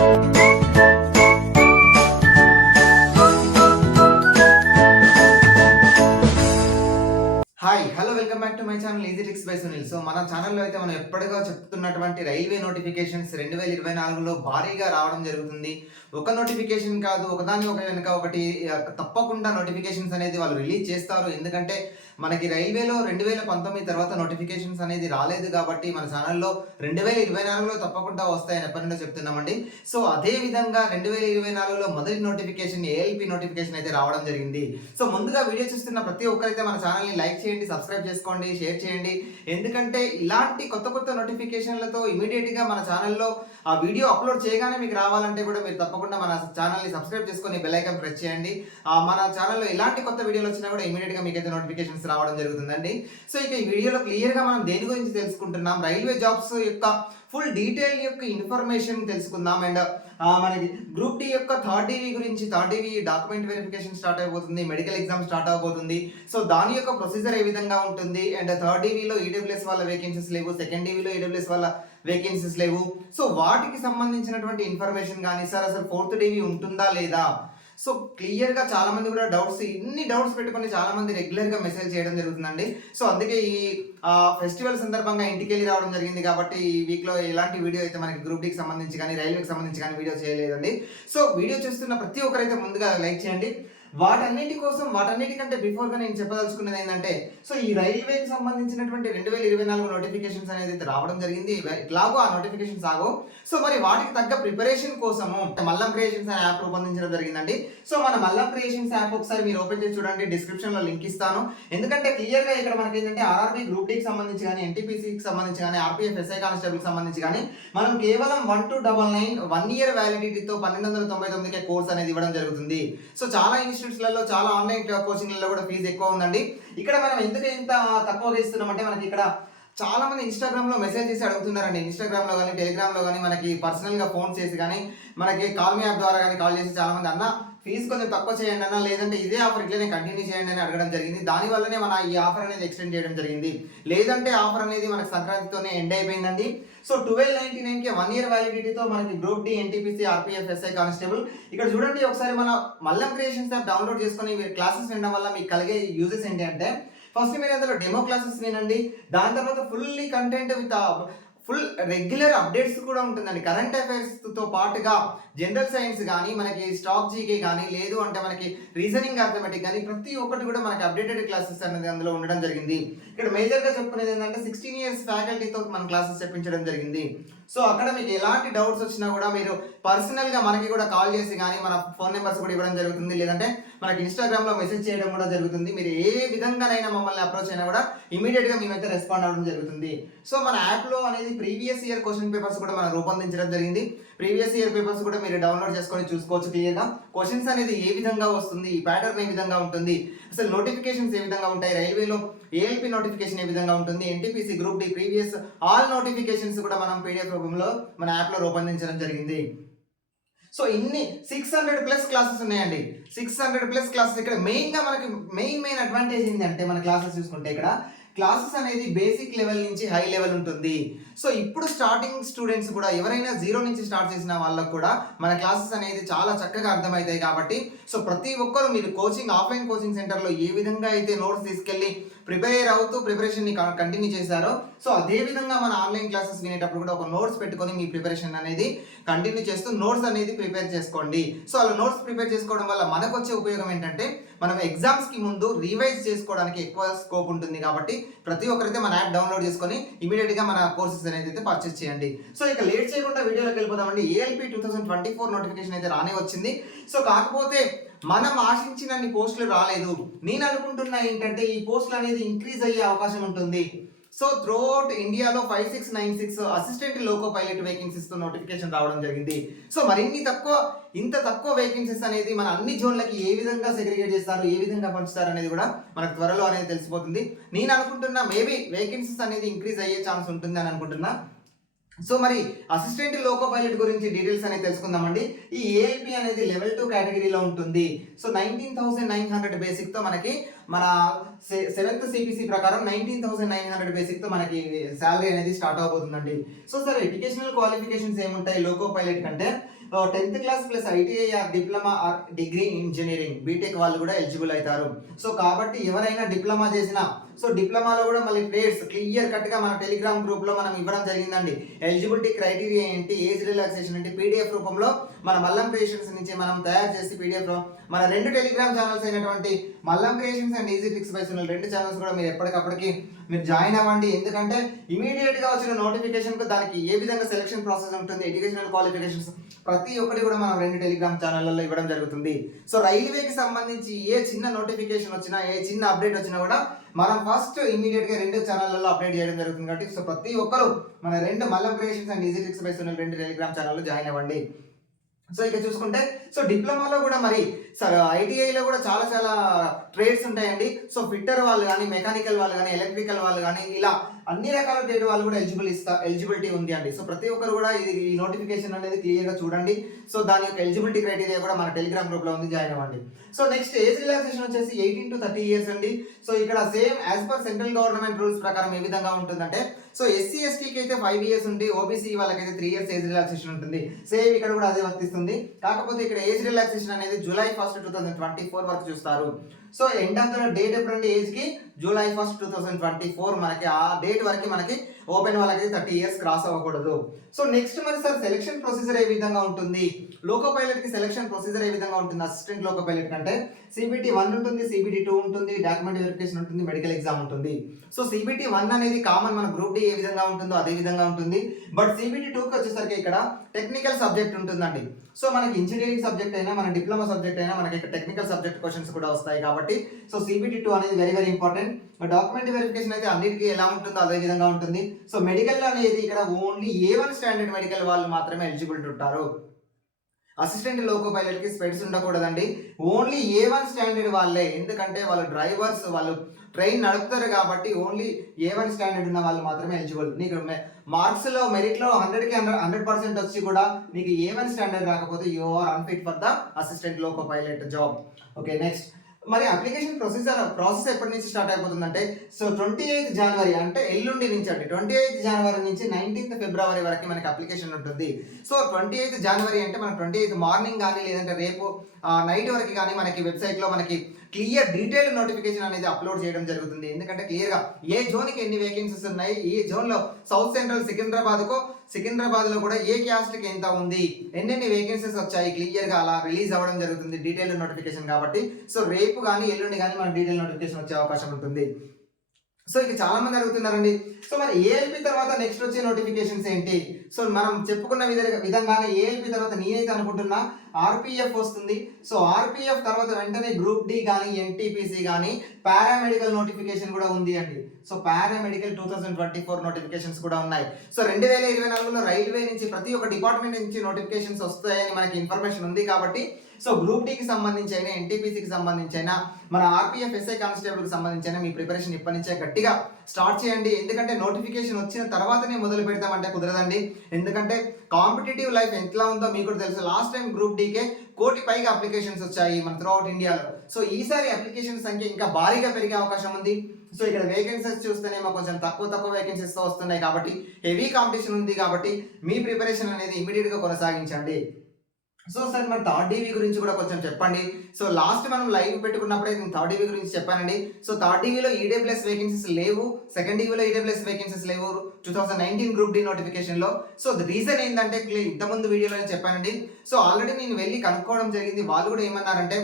Hi hello welcome back to my channel easy ticks by Sunil so మన ఛానల్లో అయితే మనం ఎప్పటిగా చెప్తున్నటువంటి రైల్వే నోటిఫికేషన్స్ రెండు వేల ఇరవై నాలుగులో భారీగా రావడం జరుగుతుంది. ఒక నోటిఫికేషన్ కాదు ఒకదాని ఒక వెనుక ఒకటి తప్పకుండా నోటిఫికేషన్స్ అనేది వాళ్ళు రిలీజ్ చేస్తారు. ఎందుకంటే మనకి రైల్వేలో రెండు వేల పంతొమ్మిది తర్వాత నోటిఫికేషన్స్ అనేది రాలేదు కాబట్టి మన ఛానల్లో రెండు వేల ఇరవై నాలుగులో తప్పకుండా వస్తాయని ఎప్పటి నుండో చెప్తున్నామండి. సో అదే విధంగా రెండు వేల ఇరవై నాలుగులో మొదటి నోటిఫికేషన్ ఏఎల్పి నోటిఫికేషన్ అయితే రావడం జరిగింది. సో ముందుగా వీడియో చూస్తున్న ప్రతి ఒక్కరైతే మన ఛానల్ని లైక్ చేయండి సబ్స్క్రైబ్ చేసుకోండి షేర్ చేయండి. ఎందుకంటే ఇలాంటి కొత్త కొత్త నోటిఫికేషన్లతో ఇమీడియట్గా మన ఛానల్లో ఆ వీడియో అప్లోడ్ చేయగానే మీకు రావాలంటే కూడా మీరు తప్పకుండా మన ఛానల్ని సబ్స్క్రైబ్ చేసుకొని బెల్ ఐకాన్ ప్రెస్ చేయండి. ఆ, మన ఛానల్లో ఎలాంటి కొత్త వీడియోలు వచ్చినా కూడా ఇమీడియట్గా మీకైతే నోటిఫికేషన్స్ రావడం జరుగుతుందండి. సో ఇక ఈ వీడియోలో క్లియర్గా మనం దేని గురించి తెలుసుకుంటున్నాం? రైల్వే జాబ్స్ యొక్క ఫుల్ డీటెయిల్ యొక్క ఇన్ఫర్మేషన్ తెలుసుకుందాం. అండ్ మనకి గ్రూప్ డి యొక్క థర్డ్ డివి గురించి third DV document verification start అయిపోతుంది మెడికల్ ఎగ్జామ్ స్టార్ట్ అవబోతుంది. సో దాని యొక్క ప్రొసీజర్ ఏ విధంగా ఉంటుంది? అండ్ థర్డ్ డివిలో ఈడబ్ల్యూఎస్ వాళ్ళ వేకెన్సీస్ లేవు సెకండ్ డివిలో ఈడబ్ల్యూఎస్ వాళ్ళ వేకెన్సీస్ లేవు. సో వాటికి సంబంధించినటువంటి ఇన్ఫర్మేషన్ కానీ సార్ అసలు ఫోర్త్ డివి ఉంటుందా లేదా? సో క్లియర్గా చాలా మంది కూడా డౌట్స్ ఇన్ని డౌట్స్ పెట్టుకొని చాలా మంది రెగ్యులర్గా మెసేజ్ చేయడం జరుగుతుందండి. సో అందుకే ఈ ఫెస్టివల్ సందర్భంగా ఇంటికి వెళ్ళి రావడం జరిగింది కాబట్టి ఈ వీక్లో ఎలాంటి వీడియో అయితే మనకి గ్రూప్ డికి సంబంధించి కానీ రైల్వేకి సంబంధించి కానీ వీడియో చేయలేదండి. సో వీడియో చూస్తున్న ప్రతి ఒక్కరైతే ముందుగా లైక్ చేయండి. వాటన్నిటి కోసం వాటన్నిటికంటే బిఫోర్గా నేను చెప్పదలుచుకున్నది ఏంటంటే సో ఈ రైల్వేకి సంబంధించినటువంటి రెండు వేల ఇరవై నాలుగు నోటిఫికేషన్స్ అనేది అయితే రావడం జరిగింది. ఇట్లాగో ఆ నోటిఫికేషన్స్ ఆగో. సో మరి వాటికి తగ్గ ప్రిపరేషన్ కోసము మల్లం క్రియేషన్స్ అనే యాప్ రూపొందించడం జరిగిందండి. సో మన మల్లం క్రియేషన్స్ యాప్ ఒకసారి మీరు ఓపెన్ చేసి చూడండి డిస్క్రిప్షన్లో లింక్ ఇస్తాను. ఎందుకంటే క్లియర్గా ఇక్కడ మనకి ఏంటంటే ఆర్ఆర్బీ గ్రూప్ డీకి సంబంధించి కానీ ఎన్టీపీసీకి సంబంధించి కానీ ఆర్పీఎఫ్ ఎస్ఐ కానిస్టేబుల్ సంబంధించి కానీ మనం కేవలం one two double nine one year వ్యాలిడిటీతో పన్నెండు వందల తొంభై తొమ్మిదికే కోర్స్ అనేది ఇవ్వడం జరుగుతుంది. సో చాలా ఇన్స్టిట్యూట్స్లలో చాలా ఆన్లైన్ కోచింగ్లలో కూడా ఫీజు ఎక్కువ ఉందండి. ఇక్కడ మనం ఎందుకు ఇంత తక్కువగా ఇస్తున్నామంటే మనకి ఇక్కడ చాలా మంది ఇన్స్టాగ్రామ్లో మెసేజ్ చేసి అడుగుతున్నారండి. ఇన్స్టాగ్రామ్లో కానీ టెలిగ్రామ్లో కానీ మనకి పర్సనల్గా ఫోన్ చేసి కానీ మనకి కాల్ మీ యాప్ ద్వారా కానీ కాల్ చేసి చాలా మంది అన్న ఫీజు కొంచెం తక్కువ చేయండి అన్న లేదంటే ఇదే ఆఫర్ ఇట్లనే కంటిన్యూ చేయండి అని అడగడం జరిగింది. దానివల్లనే మన ఈ ఆఫర్ అనేది ఎక్స్టెండ్ చేయడం జరిగింది. లేదంటే ఆఫర్ అనేది మనకి సంక్రాంతితోనే ఎండ్ అయిపోయిందండి. సో ట్వెల్వ్ నైన్టీ నైన్కి వన్ ఇయర్ వ్యాలిడిటీతో మనకి group D NTPC RPF SI constable ఇక్కడ చూడండి ఒకసారి మన మల్లం క్రియేషన్స్ యాప్ డౌన్లోడ్ చేసుకొని మీరు క్లాసెస్ వినడం వల్ల మీకు కలిగే యూజెస్ ఏంటి అంటే ఫస్ట్ మీరు అందులో డెమో క్లాసెస్ వినండి. దాని తర్వాత fully content with full regular updates కూడా ఉంటుందండి. కరెంట్ అఫైర్స్తో పాటుగా జనరల్ సైన్స్ కానీ మనకి స్టాక్ జీకే కానీ లేదు అంటే మనకి రీజనింగ్ అర్థమెటిక్ కానీ ప్రతి ఒక్కటి కూడా మనకి అప్డేటెడ్ క్లాసెస్ అనేది అందులో ఉండడం జరిగింది. ఇక్కడ మేజర్గా చెప్పుకునేది ఏంటంటే సిక్స్టీన్ ఇయర్స్ ఫ్యాకల్టీతో మన క్లాసెస్ చెప్పించడం జరిగింది. సో అక్కడ మీకు ఎలాంటి డౌట్స్ వచ్చినా కూడా మీరు పర్సనల్గా మనకి కూడా కాల్ చేసి కానీ మన ఫోన్ నెంబర్స్ కూడా ఇవ్వడం జరుగుతుంది. లేదంటే మనకి ఇన్స్టాగ్రామ్లో మెసేజ్ చేయడం కూడా జరుగుతుంది. మీరు ఏ విధంగానైనా మమ్మల్ని అప్రోచ్ అయినా కూడా ఇమీడియట్గా మేమైతే రెస్పాండ్ అవ్వడం జరుగుతుంది. సో మన యాప్లో అనేది ప్రీవియస్ ఇయర్ క్వశ్చన్ పేపర్స్ కూడా మనం రూపొందించడం జరిగింది. ప్రీవియస్ ఇయర్ పేపర్స్ కూడా మీరు డౌన్లోడ్ చేసుకొని చూసుకోవచ్చు క్లియర్గా. క్వశ్చన్స్ అనేది ఏ విధంగా వస్తుంది? ఈ ప్యాటర్న్ ఏ విధంగా ఉంటుంది? అసలు నోటిఫికేషన్స్ ఏ విధంగా ఉంటాయి? రైల్వేలో ఏఎల్పి నోటిఫికేషన్ ఏ విధంగా ఉంటుంది? NTPC group D previous all notifications కూడా మనం పీడిఎఫ్ రూపంలో మన యాప్లో రూపొందించడం జరిగింది. సో ఇన్ని సిక్స్ హండ్రెడ్ ప్లస్ క్లాసెస్ ఉన్నాయండి. సిక్స్ హండ్రెడ్ ప్లస్ క్లాసెస్ ఇక్కడ మెయిన్గా మనకి మెయిన్ మెయిన్ అడ్వాంటేజ్ ఏంటంటే మన క్లాసెస్ చూసుకుంటే ఇక్కడ క్లాసెస్ అనేది బేసిక్ లెవెల్ నుంచి హై లెవెల్ ఉంటుంది. సో ఇప్పుడు స్టార్టింగ్ స్టూడెంట్స్ కూడా ఎవరైనా జీరో నుంచి స్టార్ట్ చేసిన వాళ్ళకు కూడా మన క్లాసెస్ అనేది చాలా చక్కగా అర్థమవుతాయి కాబట్టి సో ప్రతి ఒక్కరు మీరు కోచింగ్ ఆఫ్లైన్ కోచింగ్ సెంటర్లో ఏ విధంగా అయితే నోట్స్ తీసుకెళ్ళి ప్రిపేర్ అవుతూ ప్రిపరేషన్ని కంటిన్యూ చేశారో. సో అదేవిధంగా మన ఆన్లైన్ క్లాసెస్ వినేటప్పుడు కూడా ఒక నోట్స్ పెట్టుకొని మీ ప్రిపరేషన్ అనేది కంటిన్యూ చేస్తూ నోట్స్ అనేది ప్రిపేర్ చేసుకోండి. సో అలా నోట్స్ ప్రిపేర్ చేసుకోవడం వల్ల మనకు వచ్చే ఉపయోగం ఏంటంటే మనం ఎగ్జామ్స్కి ముందు రివైజ్ చేసుకోవడానికి ఎక్కువ స్కోప్ ఉంటుంది కాబట్టి ప్రతి ఒక్కరైతే మన యాప్ డౌన్లోడ్ చేసుకొని ఇమీడియట్గా మన కోర్సెస్ అనేది అయితే పర్చేస్ చేయండి. సో ఇక లేట్ చేయకుండా వీడియోలోకి వెళ్ళిపోదామండి. ALP two thousand twenty four notification అయితే రానే వచ్చింది. సో కాకపోతే మనం ఆశించినన్ని పోస్టులు రాలేదు. నేను అనుకుంటున్నా ఏంటంటే ఈ పోస్టులు అనేది ఇంక్రీజ్ అయ్యే అవకాశం ఉంటుంది. సో త్రూఅవుట్ ఇండియాలో five six nine six assistant loco pilot వేకెన్సీస్తో notification రావడం జరిగింది. సో మరిన్ని తక్కువ ఇంత తక్కువ వేకెన్సీస్ అనేది మన అన్ని జోన్లకి ఏ విధంగా సెగ్రిగేట్ చేస్తారు ఏ విధంగా పంచుతారు అనేది కూడా మనకు త్వరలో అనేది తెలిసిపోతుంది. నేను అనుకుంటున్నా మేబీ వేకెన్సీస్ అనేది ఇంక్రీజ్ అయ్యే ఛాన్స్ ఉంటుంది అని అనుకుంటున్నా. సో మరి అసిస్టెంట్ లోకో పైలట్ గురించి డీటెయిల్స్ అనేది తెలుసుకుందామండి. ఈ ఏఐపి అనేది లెవెల్ టూ కేటగిరీలో ఉంటుంది. So nineteen thousand nine hundred బేసిక్తో మనకి మన సెవెంత్ సిపిసి ప్రకారం నైన్టీన్ థౌసండ్ నైన్ హండ్రెడ్ బేసిక్తో మనకి శాలరీ అనేది స్టార్ట్ అవబోతుందండి. సో సార్ ఎడ్యుకేషనల్ క్వాలిఫికేషన్స్ ఏముంటాయి? లోకో పైలట్ కంటే tenth class plus ITI or diploma or degree engineering BTech వాళ్ళు కూడా ఎలిజిబుల్ అవుతారు. సో కాబట్టి ఎవరైనా డిప్లొమా చేసినా సో డిప్లొమాలో కూడా మళ్ళీ డేట్స్ క్లియర్ కట్గా మన టెలిగ్రామ్ గ్రూప్లో మనం ఇవ్వడం జరిగిందండి. ఎలిజిబిలిటీ క్రైటీరియా ఏంటి? ఏజ్ రిలాక్సేషన్ ఏంటి? పీడిఎఫ్ రూపంలో మన మల్లం క్రియేషన్స్ నుంచి మనం తయారు చేసి పీడిఎఫ్ మన రెండు టెలిగ్రామ్ ఛానల్స్ అయినటువంటి Mallam creations and easy fix by Sunil రెండు ఛానల్స్ కూడా మీరు ఎప్పటికప్పటికి మీరు జాయిన్ అవ్వండి. ఎందుకంటే ఇమీడియట్గా వచ్చిన నోటిఫికేషన్కు దానికి ఏ విధంగా సెలక్షన్ ప్రాసెస్ ఉంటుంది ఎడ్యుకేషనల్ క్వాలిఫికేషన్స్ ప్రతి ఒక్కటి కూడా మనం రెండు టెలిగ్రామ్ ఛానళ్ళలో ఇవ్వడం జరుగుతుంది. సో రైల్వేకి సంబంధించి ఏ చిన్న నోటిఫికేషన్ వచ్చినా ఏ చిన్న అప్డేట్ వచ్చినా కూడా మనం ఫస్ట్ ఇమీడియట్గా రెండు ఛానళ్ళలో అప్డేట్ చేయడం జరుగుతుంది. కాబట్టి సో ప్రతి ఒక్కరు మన రెండు Mallam creations and easy fix by Sunil రెండు టెలిగ్రామ్ ఛానల్లో జాయిన్ అవ్వండి. సో ఇక చూసుకుంటే సో డిప్లొమాలో కూడా మరి ఐటీఐలో కూడా చాలా చాలా ట్రేడ్స్ ఉంటాయండి. సో ఫిట్టర్ వాళ్ళు కానీ మెకానికల్ వాళ్ళు కానీ ఎలక్ట్రికల్ వాళ్ళు కానీ ఇలా అన్ని రకాల డేట్ వాళ్ళు కూడా ఎలిజిబుల్ ఇస్తా ఎలిజిబిలిటీ ఉంది అండి. సో ప్రతి ఒక్కరు కూడా ఇది ఈ నోటిఫికేషన్ అనేది క్లియర్గా చూడండి. సో దాని యొక్క ఎలిజిబిలిటీ క్రైటీరియా కూడా మన టెలిగ్రామ్ గ్రూప్లో ఉంది జాయిన్ అవ్వండి. సో నెక్స్ట్ ఏజ్ రిలాక్సేషన్ వచ్చేసి ఎయిటీన్ టు థర్టీ ఇయర్స్ అండి. సో ఇక్కడ same as per central government rules ప్రకారం ఏ విధంగా ఉంటుందంటే సో ఎస్సీ ఎస్టీకి అయితే ఫైవ్ ఇయర్స్ ఉంది ఓబీసీ వాళ్ళకైతే త్రీ ఇయర్స్ ఏజ్ రిలాక్సేషన్ ఉంటుంది. సేమ్ ఇక్కడ కూడా అదే వర్తిస్తుంది. కాకపోతే ఇక్కడ ఏజ్ రిలాక్సేషన్ అనేది July first two thousand twenty four వరకు చూస్తారు. So end of the date ఎప్పుడంటే ఏజ్కి? July first two thousand twenty four మనకి ఆ డేట్ వరకు మనకి ఓపెన్ వాళ్ళకి థర్టీ ఇయర్స్ క్రాస్ అవ్వకూడదు. సో నెక్స్ట్ మరి సార్ సెలక్షన్ ప్రొసీజర్ ఏ విధంగా ఉంటుంది? లోకో పైలట్కి సెలక్షన్ ప్రొసీజర్ ఏ విధంగా ఉంటుంది? అసిస్టెంట్ లోకో పైలట్ కంటే సిబిటి వన్ ఉంటుంది సిబిటి టూ ఉంటుంది డాక్యుమెంట్ వెరిఫికేషన్ ఉంటుంది మెడికల్ ఎగ్జామ్ ఉంటుంది. సో సిబిటి వన్ అనేది కామన్ మన గ్రూప్ డి ఏ విధంగా ఉంటుందో అదే విధంగా ఉంటుంది. బట్ సిబిటి టూకి వచ్చేసరికి ఇక్కడ టెక్నికల్ సబ్జెక్ట్ ఉంటుందండి. సో మనకి ఇంజనీరింగ్ సబ్జెక్ట్ అయినా మన డిప్లొమా సబ్జెక్ట్ అయినా మనకి ఇక్కడ టెక్నికల్ సబ్జెక్ట్ క్వశ్చన్స్ కూడా వస్తాయి కాబట్టి సో సిబిటీ టూ అనేది very very important document verification అయితే అన్నిటికీ ఎలా ఉంటుందో అదే విధంగా ఉంటుంది. సో మెడికల్ అనేది ఇక్కడ only A one standard medical వాళ్ళు మాత్రమే ఎలిజిబిలిటీ ఉంటారు. అసిస్టెంట్ లోకో పైలట్కి స్పెడ్స్ ఉండకూడదండి. ఓన్లీ ఏ వన్ స్టాండర్డ్ వాళ్ళే. ఎందుకంటే వాళ్ళు డ్రైవర్స్ వాళ్ళు ట్రైన్ నడుపుతారు కాబట్టి ఓన్లీ ఏ వన్ స్టాండర్డ్ ఉన్న వాళ్ళు మాత్రమే ఎలిజిబుల్ నీకు మార్క్స్లో మెరిట్లో హండ్రెడ్కి హండ్రెడ్ హండ్రెడ్ హండ్రెడ్ పర్సెంట్ వచ్చి కూడా నీకు ఏ వన్ స్టాండర్డ్ రాకపోతే you are unfit for the assistant loco pilot job okay next మరి అప్లికేషన్ ప్రొసీజర్ ప్రాసెస్ ఎప్పటి నుంచి స్టార్ట్ అయిపోతుందంటే సో ట్వంటీ ఎయిత్ జనవరి అంటే ఎల్లుండి నుంచి అండి. ట్వంటీ ఎయిత్ జనవరి నుంచి నైన్టీన్త్ ఫిబ్రవరి వరకు మనకి అప్లికేషన్ ఉంటుంది. సో ట్వంటీ ఎయిత్ జనవరి అంటే మనకి ట్వంటీ ఎయిత్ మార్నింగ్ కానీ లేదంటే రేపు నైట్ వరకు కానీ మనకి వెబ్సైట్లో మనకి క్లియర్ డీటెయిల్ నోటిఫికేషన్ అనేది అప్లోడ్ చేయడం జరుగుతుంది. ఎందుకంటే క్లియర్గా ఏ జోన్కి ఎన్ని వేకెన్సీస్ ఉన్నాయి? ఈ జోన్లో సౌత్ సెంట్రల్ సికింద్రాబాద్కు సికింద్రాబాద్లో కూడా ఏ క్యాస్ట్కి ఎంత ఉంది? ఎన్నెన్ని వేకెన్సీస్ వచ్చాయి? క్లియర్గా అలా రిలీజ్ అవ్వడం జరుగుతుంది డీటెయిల్ నోటిఫికేషన్ కాబట్టి. సో రేపు కానీ ఎల్లుండి కానీ మనం డీటెయిల్ నోటిఫికేషన్ వచ్చే అవకాశం ఉంటుంది. సో ఇక చాలా మంది అడుగుతున్నారండి. సో మరి ఏఎల్పి తర్వాత నెక్స్ట్ వచ్చే నోటిఫికేషన్స్ ఏంటి? సో మనం చెప్పుకున్న విధంగా విధంగానే ఏఎల్పి తర్వాత నేనైతే అనుకుంటున్నా ఆర్పిఎఫ్ వస్తుంది. సో ఆర్పిఎఫ్ తర్వాత వెంటనే గ్రూప్ డి కానీ ఎన్టీపీసీ కానీ పారామెడికల్ నోటిఫికేషన్ కూడా ఉంది అండి. So paramedical two thousand twenty four notifications కూడా ఉన్నాయి. సో రెండు వేల ఇరవై నాలుగులో రైల్వే నుంచి ప్రతి ఒక్క డిపార్ట్మెంట్ నుంచి నోటిఫికేషన్స్ వస్తాయని మనకి ఇన్ఫర్మేషన్ ఉంది కాబట్టి సో గ్రూప్ డికి సంబంధించి అయినా ఎన్టీపీసీకి సంబంధించి అయినా మన ఆర్పిఎఫ్ ఎస్ఐ కానిస్టేబుల్కి సంబంధించి అయినా మీ ప్రిపరేషన్ ఇప్పటి నుంచే గట్టిగా స్టార్ట్ చేయండి. ఎందుకంటే నోటిఫికేషన్ వచ్చిన తర్వాతనే మొదలు పెడతామంటే కుదరదండి. ఎందుకంటే కాంపిటేటివ్ లైఫ్ ఎట్లా ఉందో మీకు కూడా తెలుసు. లాస్ట్ టైం గ్రూప్ డీకే కోటి పైగా అప్లికేషన్స్ వచ్చాయి మన త్రూఅవుట్ ఇండియాలో. సో ఈసారి అప్లికేషన్ సంఖ్య ఇంకా భారీగా పెరిగే అవకాశం ఉంది. సో ఇక్కడ వేకెన్సీస్ చూస్తేనేమో కొంచెం తక్కువ తక్కువ వేకెన్సీస్తో వస్తున్నాయి కాబట్టి హెవీ కాంపిటీషన్ ఉంది కాబట్టి మీ ప్రిపరేషన్ అనేది ఇమీడియట్గా కొనసాగించండి. సో సార్ మన థర్డ్ డివి గురించి కూడా కొంచెం చెప్పండి. సో లాస్ట్ మనం లైవ్ పెట్టుకున్నప్పుడే నేను థర్డ్ డివి గురించి చెప్పానండి. సో థర్డ్ డివిలో ఈడబ్ల్యూఎస్ వేకెన్సీస్ లేవు. సెకండ్ డివిలో ఈడబ్ల్యూఎస్ వేకెన్సీస్ లేవు. Two thousand nineteen group D నోటిఫికేషన్లో. సో రీజన్ ఏంటంటే ఇంతకుముందు వీడియోలో చెప్పానండి. సో ఆల్రెడీ నేను వెళ్ళి కనుక్కోవడం జరిగింది. వాళ్ళు కూడా ఏమన్నారంటే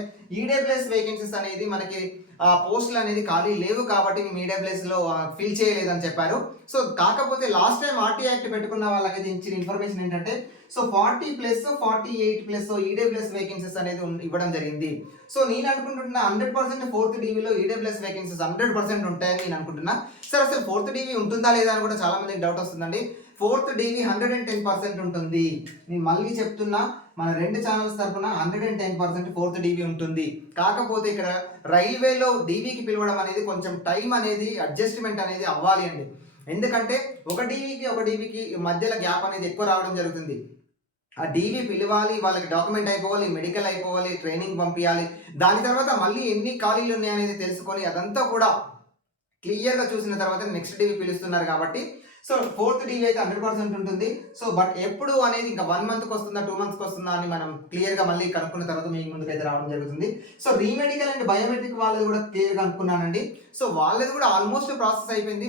ప్లేస్ వేకెన్సీస్ అనేది మనకి ఆ పోస్టులు అనేది ఖాళీ లేవు కాబట్టి మేము ఈడబ్ల్యూఎస్లో ఫిల్ చేయలేదని చెప్పారు. సో కాకపోతే లాస్ట్ టైం ఆర్టీ యాక్ట్ పెట్టుకున్న వాళ్ళకి ఇచ్చిన ఇన్ఫర్మేషన్ ఏంటంటే so forty plus forty eight plus EWS vacancies అనేది ఇవ్వడం జరిగింది. సో నేను అనుకుంటున్నా హండ్రెడ్ పర్సెంట్ ఫోర్త్ డివిలో ప్లస్ వేకెన్సీస్ హండ్రెడ్ పర్సెంట్ ఉంటాయని నేను అనుకుంటున్నా. సార్ అసలు ఫోర్త్ డివి ఉంటుందా లేదా అని కూడా చాలా మందికి డౌట్ వస్తుందండి. Fourth DV hundred and ten percent ఉంటుంది. నేను మళ్ళీ చెప్తున్నా మన రెండు ఛానల్స్ తరఫున hundred and ten percent fourth DV ఉంటుంది. కాకపోతే ఇక్కడ రైల్వేలో డీవీకి పిలవడం అనేది కొంచెం టైం అనేది అడ్జస్ట్మెంట్ అనేది అవ్వాలి అండి. ఎందుకంటే ఒక డీవీకి ఒక డీవీకి మధ్యలో గ్యాప్ అనేది ఎక్కువ రావడం జరుగుతుంది. ఆ డీవీ పిలవాలి వాళ్ళకి డాక్యుమెంట్ అయిపోవాలి మెడికల్ అయిపోవాలి ట్రైనింగ్ పంపించాలి దాని తర్వాత మళ్ళీ ఎన్ని ఖాళీలు ఉన్నాయనేది తెలుసుకొని అదంతా కూడా క్లియర్గా చూసిన తర్వాత నెక్స్ట్ డీవీ పిలుస్తున్నారు కాబట్టి సో ఫోర్త్ డీవీ అయితే హండ్రెడ్ పర్సెంట్ ఉంటుంది. సో బట్ ఎప్పుడు అనేది ఇంకా వన్ మంత్కి వస్తుందా టూ మంత్స్కి వస్తుందా అని మనం క్లియర్గా మళ్ళీ కనుక్కున్న తర్వాత మీ ముందుకు అయితే రావడం జరుగుతుంది. సో రీమెడికల్ అండ్ బయోమెట్రిక్ వాళ్ళది కూడా క్లియర్గా అనుకున్నానండి. సో వాళ్ళది కూడా ఆల్మోస్ట్ ప్రాసెస్ అయిపోయింది.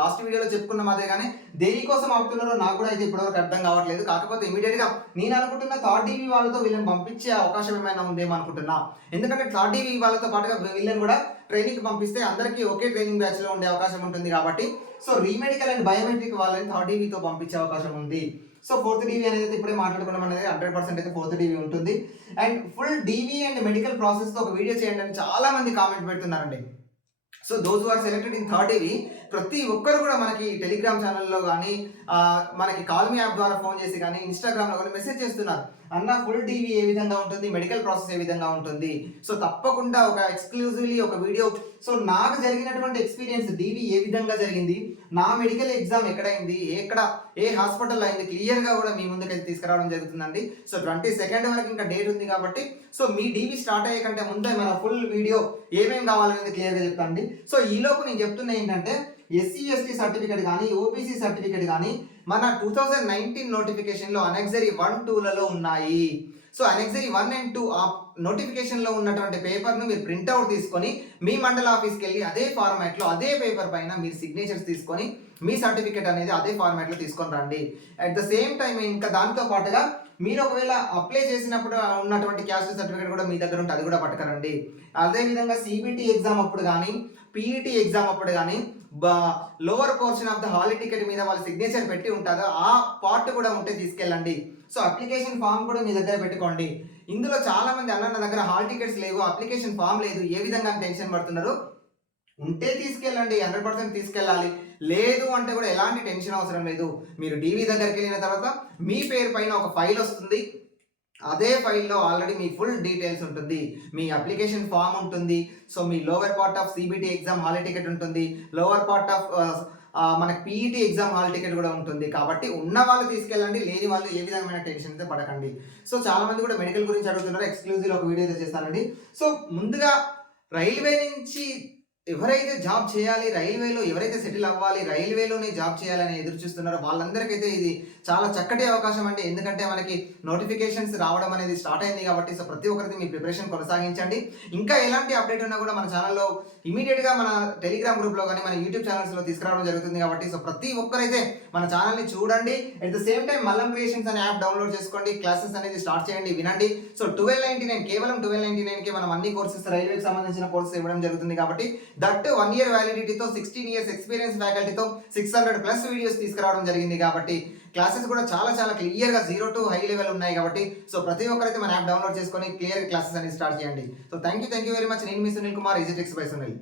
లాస్ట్ వీడియోలో చెప్పుకున్నాం అదే కానీ దేనికోసం అవుతున్నారో నాకు కూడా అయితే ఇప్పటివరకు అర్థం కావట్లేదు. కాకపోతే ఇమీడియట్గా నేను అనుకుంటున్న థర్డ్ టీవీ వాళ్ళతో వీళ్ళని పంపించే అవకాశం ఏమైనా ఉందేమో అనుకుంటున్నా. ఎందుకంటే థర్డ్ టీవీ వాళ్ళతో పాటుగా వీళ్ళని కూడా ట్రైనింగ్ పంపిస్తే అందరికీ ఒకే ట్రైనింగ్ బ్యాచ్లో ఉండే అవకాశం ఉంటుంది కాబట్టి సో రీమెడికల్ అండ్ బయోమెట్రిక్ వాళ్ళని థర్డ్ టీవీతో పంపించే అవకాశం ఉంది. సో ఫోర్త్ డీవీ అనేది ఇప్పుడే మాట్లాడుకున్నాం అనేది హండ్రెడ్ పర్సెంట్ అయితే ఫోర్త్ డీవీ ఉంటుంది. And full DV and medical ప్రాసెస్తో ఒక వీడియో చేయండి అని చాలా మంది కామెంట్ పెడుతున్నారండి. So those are selected in third ఇవి ప్రతి ఒక్కరు కూడా మనకి టెలిగ్రామ్ ఛానల్లో కానీ మనకి కాల్మీ యాప్ ద్వారా ఫోన్ చేసి కానీ ఇన్స్టాగ్రామ్లో కానీ మెసేజ్ చేస్తున్నారు. అన్న ఫుల్ టీవీ ఏ విధంగా ఉంటుంది? మెడికల్ ప్రాసెస్ ఏ విధంగా ఉంటుంది? సో తప్పకుండా ఒక ఎక్స్క్లూజివ్లీ ఒక వీడియో సో నాకు జరిగినటువంటి ఎక్స్పీరియన్స్ డీవీ ఏ విధంగా జరిగింది? నా మెడికల్ ఎగ్జామ్ ఎక్కడైంది? ఎక్కడ? ఏ హాస్పిటల్ అయింది? క్లియర్గా కూడా మీ ముందుకైతే తీసుకురావడం జరుగుతుందండి. సో ట్వంటీ సెకండ్ వరకు ఇంకా డేట్ ఉంది కాబట్టి సో మీ డీవీ స్టార్ట్ అయ్యే కంటే ముందే మన ఫుల్ వీడియో ఏమేమి కావాలనేది క్లియర్గా చెప్తాండి సో ఈలోపు నేను చెప్తున్నా ఏంటంటే ఎస్సీ ఎస్టీ సర్టిఫికేట్ కానీ ఓబీసీ సర్టిఫికేట్ కానీ మన టూ థౌజండ్ నైన్టీన్ నోటిఫికేషన్లో అనెక్సరీ వన్ టూలలో ఉన్నాయి. So annexure one and two ఆ నోటిఫికేషన్లో ఉన్నటువంటి పేపర్ను మీరు ప్రింట్అవుట్ తీసుకొని మీ మండల ఆఫీస్కి వెళ్ళి అదే ఫార్మాట్లో అదే పేపర్ పైన మీరు సిగ్నేచర్స్ తీసుకొని మీ సర్టిఫికేట్ అనేది అదే ఫార్మాట్లో తీసుకొని రండి. అట్ ద సేమ్ టైం ఇంకా దాంతో పాటుగా మీరు ఒకవేళ అప్లై చేసినప్పుడు ఉన్నటువంటి క్యాస్ట్ సర్టిఫికేట్ కూడా మీ దగ్గర ఉంటే అది కూడా పట్టుకరండి. అదేవిధంగా సిబిటి ఎగ్జామ్ అప్పుడు కానీ పీఈటీ ఎగ్జామ్ అప్పుడు కానీ lower portion of the hall ticket మీద వాళ్ళు సిగ్నేచర్ పెట్టి ఉంటారు. ఆ పార్ట్ కూడా ఉంటే తీసుకెళ్ళండి. సో అప్లికేషన్ ఫామ్ కూడా మీ దగ్గర పెట్టుకోండి. ఇందులో చాలా మంది అన్న నా దగ్గర హాల్ టికెట్స్ లేవు అప్లికేషన్ ఫామ్ లేదు. ఏ విధంగా టెన్షన్ పడుతున్నారు? ఉంటే తీసుకెళ్ళండి హండ్రెడ్ పర్సెంట్ తీసుకెళ్ళాలి. లేదు అంటే కూడా ఎలాంటి టెన్షన్ అవసరం లేదు. మీరు డీవీ దగ్గరికి వెళ్ళిన తర్వాత మీ పేరు పైన ఒక ఫైల్ వస్తుంది. అదే ఫైల్లో ఆల్రెడీ మీ ఫుల్ డీటెయిల్స్ ఉంటుంది. మీ అప్లికేషన్ ఫామ్ ఉంటుంది. So me lower part of CBT exam hall ticket ఉంటుంది. లోవర్ పార్ట్ ఆఫ్ మనకి పీఈటీ ఎగ్జామ్ హాల్ టికెట్ కూడా ఉంటుంది. కాబట్టి ఉన్న వాళ్ళు తీసుకెళ్ళండి లేని వాళ్ళు ఏ విధమైన టెన్షన్ అయితే పడకండి. సో చాలా మంది కూడా మెడికల్ గురించి అడుగుతున్నారు. ఎక్స్క్లూజివ్ ఒక వీడియో అయితే చేస్తానండి. సో ముందుగా రైల్వే నుంచి ఎవరైతే జాబ్ చేయాలి రైల్వేలో ఎవరైతే సెటిల్ అవ్వాలి రైల్వేలోనే జాబ్ చేయాలని ఎదురు చూస్తున్నారో వాళ్ళందరికైతే ఇది చాలా చక్కటి అవకాశం అండి. ఎందుకంటే మనకి నోటిఫికేషన్స్ రావడం అనేది స్టార్ట్ అయింది కాబట్టి సో ప్రతి ఒక్కరికి మీ ప్రిపరేషన్ కొనసాగించండి. ఇంకా ఎలాంటి అప్డేట్ ఉన్నా కూడా మన ఛానల్లో ఇమీడియట్గా మన టెలిగ్రామ్ గ్రూప్లో కానీ మన యూట్యూబ్ ఛానల్స్లో తీసుకురావడం జరుగుతుంది కాబట్టి సో ప్రతి ఒక్కరైతే మన ఛానల్ని చూడండి. At the same time Mallam creations అనే యాప్ డౌన్లోడ్ చేసుకోండి. క్లాసెస్ అనేది స్టార్ట్ చేయండి వినండి. సో ట్వెల్వ్ నైన్టీ నైన్ కేవలం ట్వెల్వ్ నైన్టీ నైన్కి మనం అన్ని కోర్సెస్ రైల్వేకి సంబంధించిన కోర్సెస్ ఇవ్వడం జరుగుతుంది కాబట్టి దట్ వన్ ఇయర్ వ్యాలిడిటీతో సిక్స్టీన్ ఇయర్స్ ఎక్స్పీరియన్స్ ఫ్యాకల్టీతో సిక్స్ హండ్రెడ్ ప్లస్ వీడియోస్ తీసుకురావడం జరిగింది కాబట్టి క్లాసెస్ కూడా చాలా చాలా క్లియర్గా జీరో టు హై లెవెల్ ఉన్నాయి కాబట్టి సో ప్రతి ఒక్కరైతే మన యాప్ డౌన్లోడ్ చేసుకొని క్లియర్ క్లాసెస్ అనేది స్టార్ట్ చేయండి. So thank you thank you very much నేను మీ Sunil Kumar easy techs bye Sunil